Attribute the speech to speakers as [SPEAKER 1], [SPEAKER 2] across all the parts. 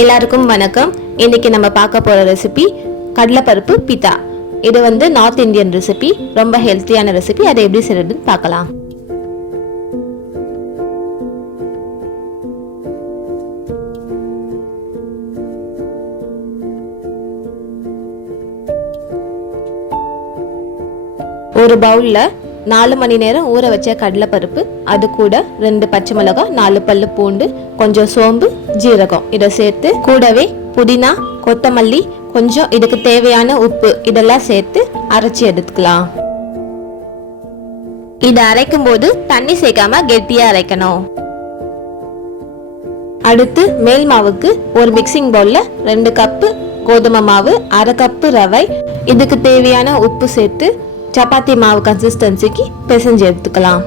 [SPEAKER 1] எல்லாருக்கும் வணக்கம். இன்னைக்கு நம்ம பார்க்க போற ரெசிபி கடலைப்பருப்பு பிதா இது வந்து நார்த் இந்தியன் ரெசிபி ரொம்ப ஹெல்த்தியான ரெசிபி அதை எப்படி செய்யறதுன்னு பார்க்கலாம். ஒரு பவுல்ல நாலு மணி நேரம் ஊற வச்ச கடலைப்பருப்பு அது கூட ரெண்டு பச்சை மிளகாய் நாலு பல்லு பூண்டு கொஞ்சம் சோம்பு ஜீரகம். இதை சேர்த்து கூடவே புதினா கொத்தமல்லி கொஞ்சம் இதுக்கு தேவையான உப்பு இதெல்லாம் சேர்த்து அரைச்சி எடுத்துக்கலாம். இதை அரைக்கும் போது தண்ணி சேர்க்காம கெட்டியா அரைக்கணும். அடுத்து மேல் மாவுக்கு ஒரு மிக்சிங் பவுல்ல ரெண்டு கப்பு கோதுமை மாவு அரை கப்பு ரவை இதுக்கு தேவையான உப்பு சேர்த்து சப்பாத்தி மாவு கன்சிஸ்டன்சிக்கு பிசைஞ்சு எடுத்துக்கலாம்.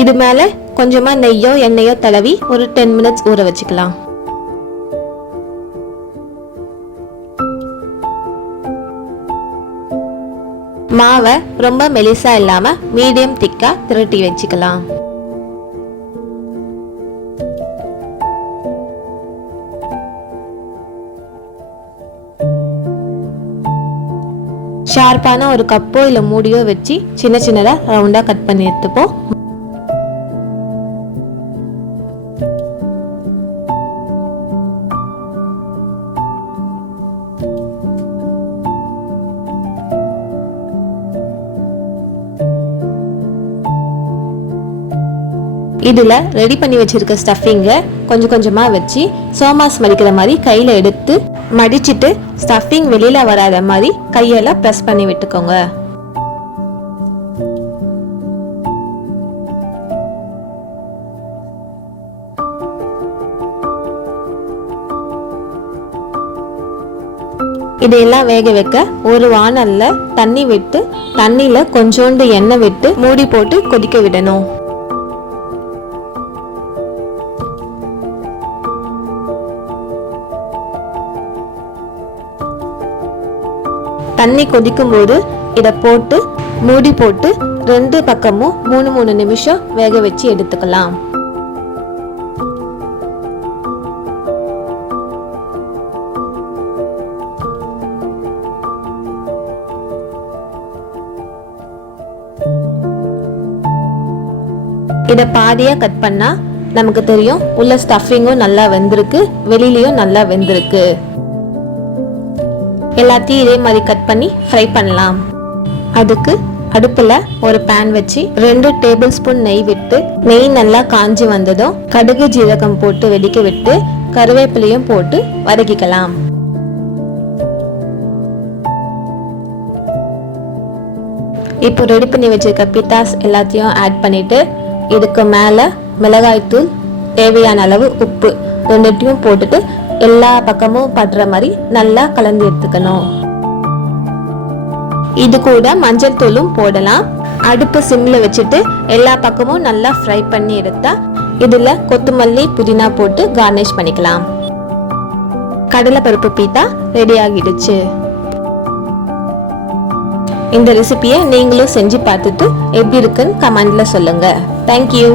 [SPEAKER 1] இது மேலே கொஞ்சமாக நெய்யோ எண்ணெயோ தடவி ஒரு டென் மினிட்ஸ் ஊற வச்சுக்கலாம். மாவை ரொம்ப மெலிசா இல்லாமல் மீடியம் திக்காக திரட்டி வச்சுக்கலாம். ஷார்ப்பான ஒரு கப்போ இல்லை மூடியோ வச்சு சின்ன சின்னதாக ரவுண்டாக கட் பண்ணி எடுத்துப்போம். இதில் ரெடி பண்ணி வச்சுருக்க ஸ்டஃபிங்கை கொஞ்சம் கொஞ்சமாக வச்சு சோமாஸ் மடிக்கிற மாதிரி கையில் எடுத்து மடிச்சிட்டு ஸ்டஃபிங் வெளியில் வராத மாதிரி கையெல்லாம் ப்ரெஸ் பண்ணி விட்டுக்கோங்க. இதையெல்லாம் வேக வைக்க ஒரு வானல்ல தண்ணி விட்டு தண்ணியில கொஞ்சோண்டு எண்ணெய் விட்டு மூடி போட்டு கொதிக்க விடணும். தண்ணி கொதிக்கும் போது இதை போட்டு மூடி போட்டு ரெண்டு பக்கமும் மூணு மூணு நிமிஷம் வேக வச்சு எடுத்துக்கலாம். இதை பாதியாக கட் பண்ணா நமக்கு தெரியும் உள்ள ஸ்டஃபிங்கும் நல்லா வெந்திருக்கு வெளியிலையும் நல்லா வெந்திருக்கு. எல்லாத்தையும் இதே மாதிரி கட் பண்ணி ஃப்ரை பண்ணலாம். அதுக்கு அடுப்பில் ஒரு பேன் வச்சு ரெண்டு டேபிள் ஸ்பூன் நெய் விட்டு நெய் நல்லா காஞ்சி வந்ததும் கடுகு ஜீரகம் போட்டு வெடிக்க விட்டு கருவேப்பிலையும் போட்டு வதக்கிக்கலாம். இப்போ ரெடி பண்ணி வச்சிருக்க பித்தாஸ் எல்லாத்தையும் ஆட் பண்ணிட்டு இதுக்கு மேலே மிளகாய்த்தூள் தேவையான அளவு உப்பு ரெண்டுத்தையும் போட்டுட்டு எல்லா பக்கமும் படுற மாதிரி நல்லா கலந்து எடுத்துக்கணும். இது கூட மஞ்சள் தூளும் போடலாம். அடுப்பு சிம்ல வச்சுட்டு எல்லா பக்கமும் நல்லா ஃப்ரை பண்ணி எடுத்தா இதுல கொத்தமல்லி புதினா போட்டு கார்னிஷ் பண்ணிக்கலாம். கடலை பருப்பு பீத்தா ரெடி ஆகிடுச்சு. இந்த ரெசிபியை நீங்களும் செஞ்சு பார்த்துட்டு எப்படி இருக்குன்னு கமெண்ட்ல சொல்லுங்க. தேங்க்யூ